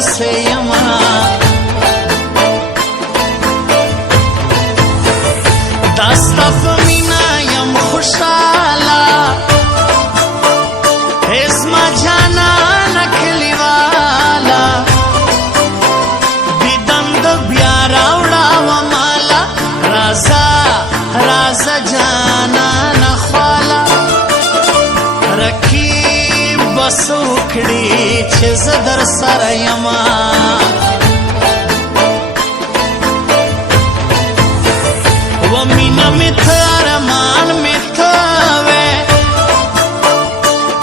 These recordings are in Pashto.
پسې یما دا ستا په مینا یم خوشحاله ای زما جانانه کلیواله دیدن د بیا راوړه وماله راځه راځه جانانه خواله رقیب بس وکړي چې زه در سره یما و مینا می ته ارمان می ته وې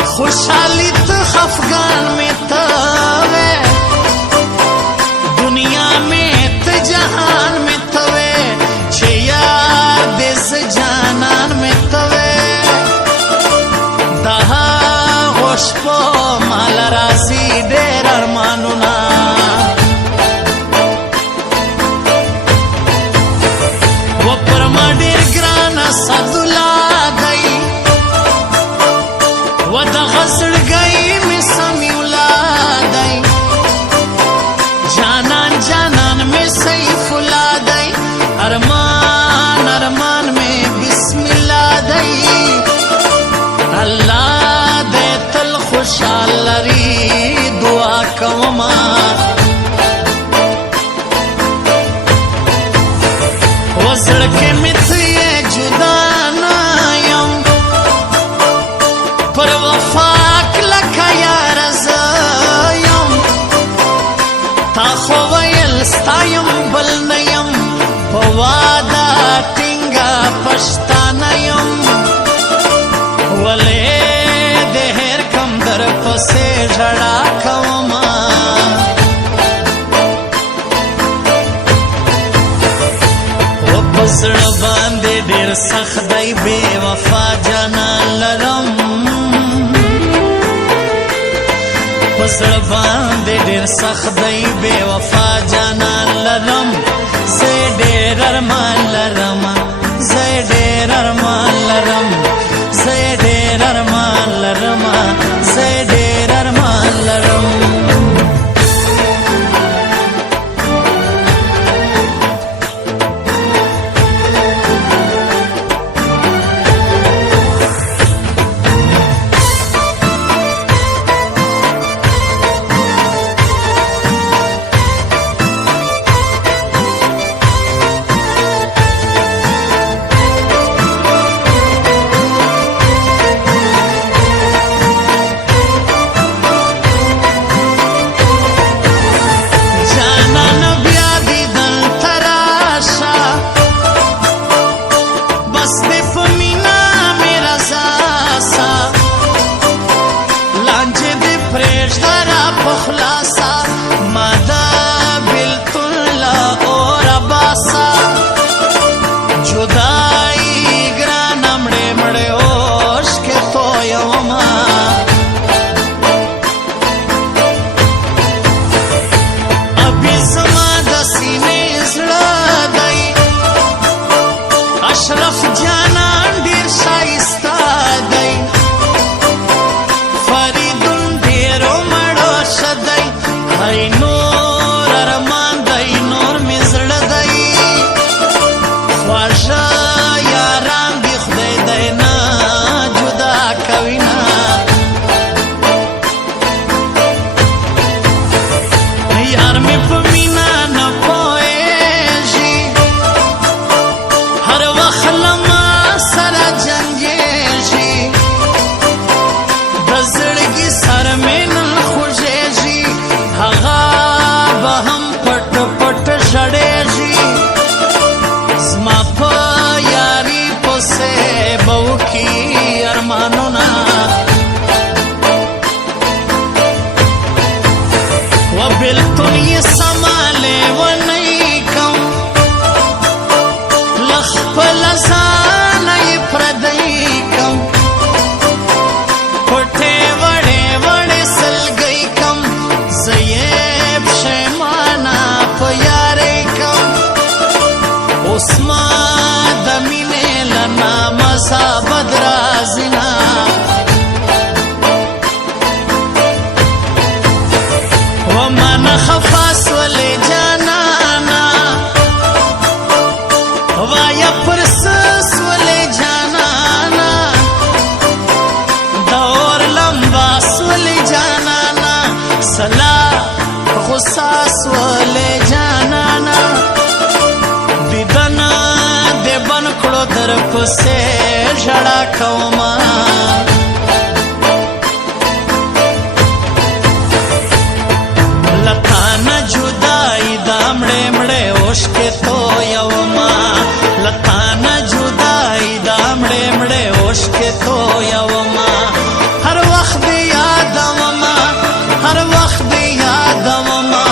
خوشحالي ته خفګان می ته وې دنیا می ته جهان می ته وې چې یار دې زه جانان می ته وې دا هغو شپو مال راځي ډېر ارمانونه سدولا دی و د غزړګۍ می سمیولا دی جانان جانان می سیف الله دی ارمان ارمان می بسم الله دی الله دې تل خوشحال لري دعا کوما وزړکې می جدا نایم پر وفا کلکه یار زایم تا خو ویل ستایم بل نیم په واده ټینګه پښتانه یم ولې د هر کم در پسې ژړا کومه زړه باندې ډېر سخت دی بې وفا جانان لرم په زړه باندې ډېر سخت دی بې وفا جانان لرم زه ډېر ارمان لرم زه ډېر ارمان لرم زه ډېر ارمان لرم زه ډېر ارمان لرم پسې ژړا کومه لتا نه جدای دا مړې مړې اوښکې تویومه لتا نه جدای دا مړې مړې اوښکې تویومه هر وخت دې یادومه هر وخت دې یادومه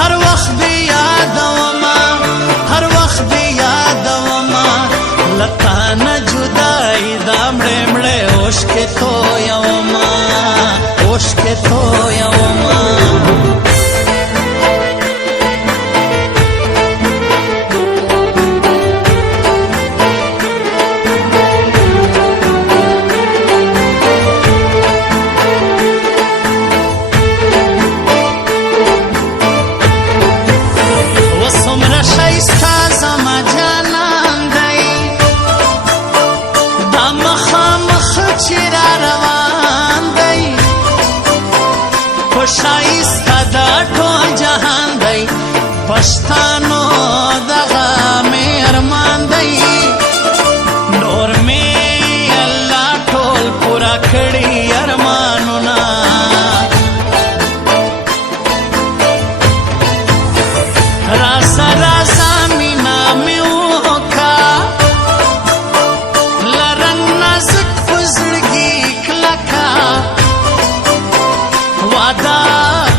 هر وخت دې یادومه هر وخت دې یادومه لتا نه جدای دا مړې مړې اوښکې تویومه اوښکې تویومه شایسته دا ټول جهان دی پښتانو دغه مې ارمان دی نور مې الله ټول پورا کړي ارمانونه راسه راسه مینا مې وکړه لرنګ نازک په زړګي کلکه واده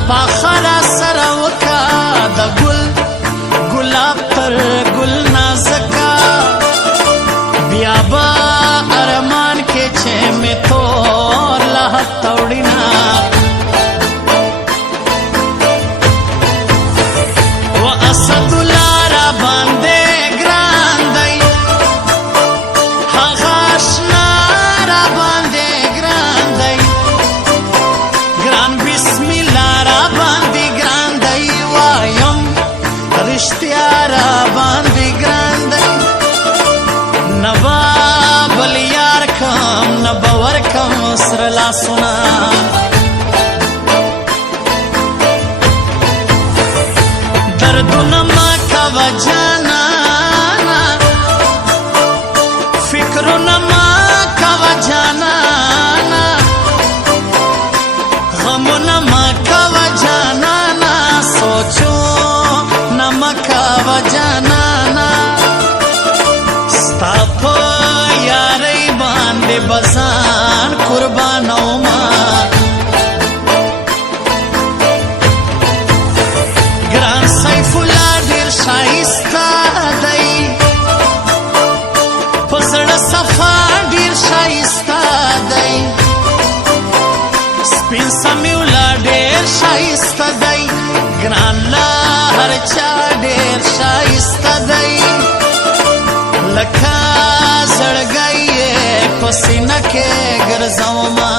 پاخره سره وکا د ګل ګلاب پر ګل نازکا بیا به ارمان کې چې مې تور له توړینا و اسد لاره باندې ګران دی هغه اشنا را باندې ګران دی ګران بسم الله را باندې ګران دی وایم رښتیا را باندې ګران دی نوا بل یار کم نه باور کم سره لاسونه دردونه ما کوه جانانا فکرونه ما کوه جانانا غمونه ما کوه جانانا سوچو نه کوه جانانا ستا په یارۍ باندې بزان قربانومه ګران سیف الله ډېر ښایسته دی په زړه صفا ډېر ښایسته دی سپین سمې ولا ډېر ښایسته دی ګران له هر چا ډېر ښایسته دی لکه زړګی یې په سینه کې ګرځومه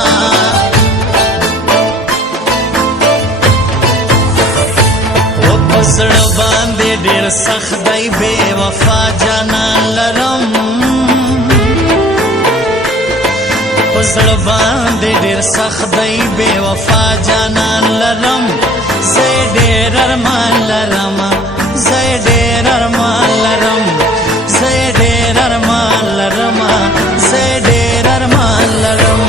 و په زړه باندې ډېر سخت دی بې وفا جانان لرم په زړه باندې ډېر سخت دی بې وفا جانان لرم زه ډېر ارمان لرم زه ډېر ارمان لرم زه ډېر ارمان لرم زه ډېر ارمان لرم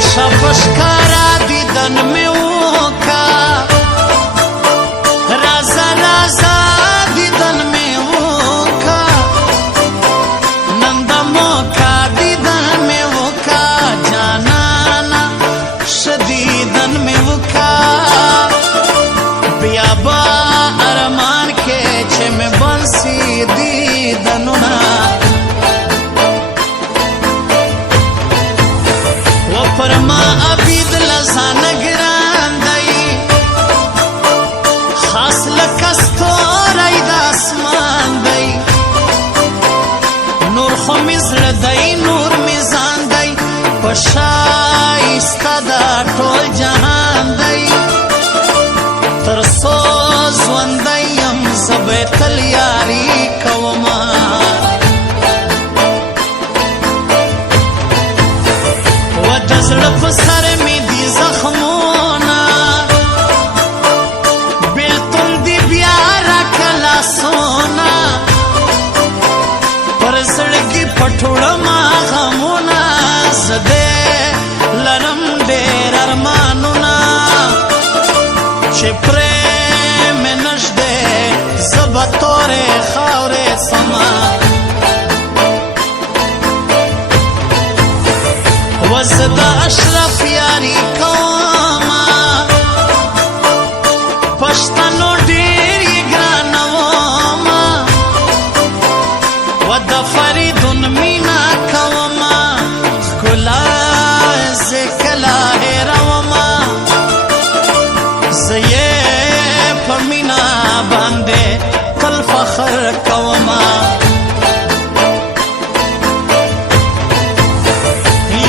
شپشکارا دیدن میں وکا رازا رازا دیدن میں وکا نندا موکا دیدن میں وکا جانانا شدیدن میں وکا بیا با ارمان کے چھے میں بنسی دیدنونا پرما عبید لزان گران دی خاص لکستور اید اسمان دی تر څو ژوندی یم زه به تل یاري کومه و د زړه په سر مې دي زخمونه بېلتون دي بیا راکړه لاسونه پر زړګي پټوړمه غمونه زه دې لرم ډېر ارمانونه چې پرې مې نږدې زه به تورې خاورې سمه و زه د اشرف یاري کومه پښتنو ډېر یې ګرانومه و د فریدون مینا کومه ښکلا زه کله هېرومه زه یې په مینا باندې تل فخر کومه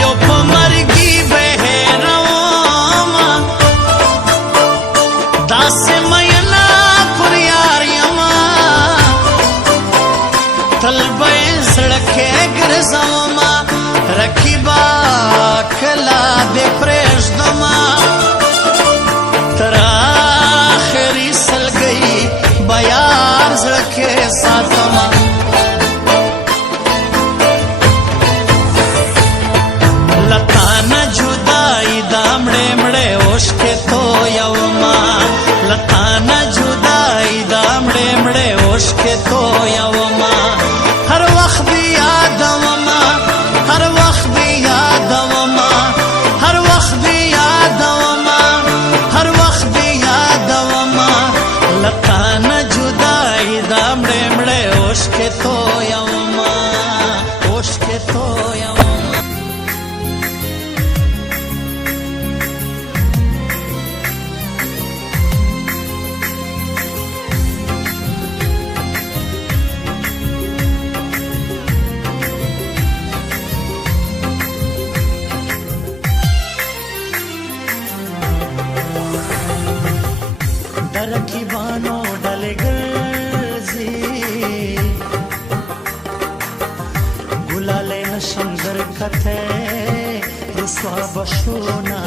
یو په مرګي به هېرومه داسې مینا پر یار یمه تل به یې زړه کې ګرځومه رقیبه کله دې پرېږدمه تر آخري سلګۍ به یار زړه کې ساتمه له تا نه جدایي دا مړې مړې اوښکې تویومه له تا نه جدایي دا مړې مړې اوښکې تویومه هر وخت دې یادومه هر وخت دې یادومه هر وخت دې یادومه هر وخت دې یادومه له تا نه جدایي دا مړې مړې اوښکې تویومه اوښکې تویومه د رقیبانو ډلې ګرځي ګلالۍ نشم درکتی رسوا به شو نه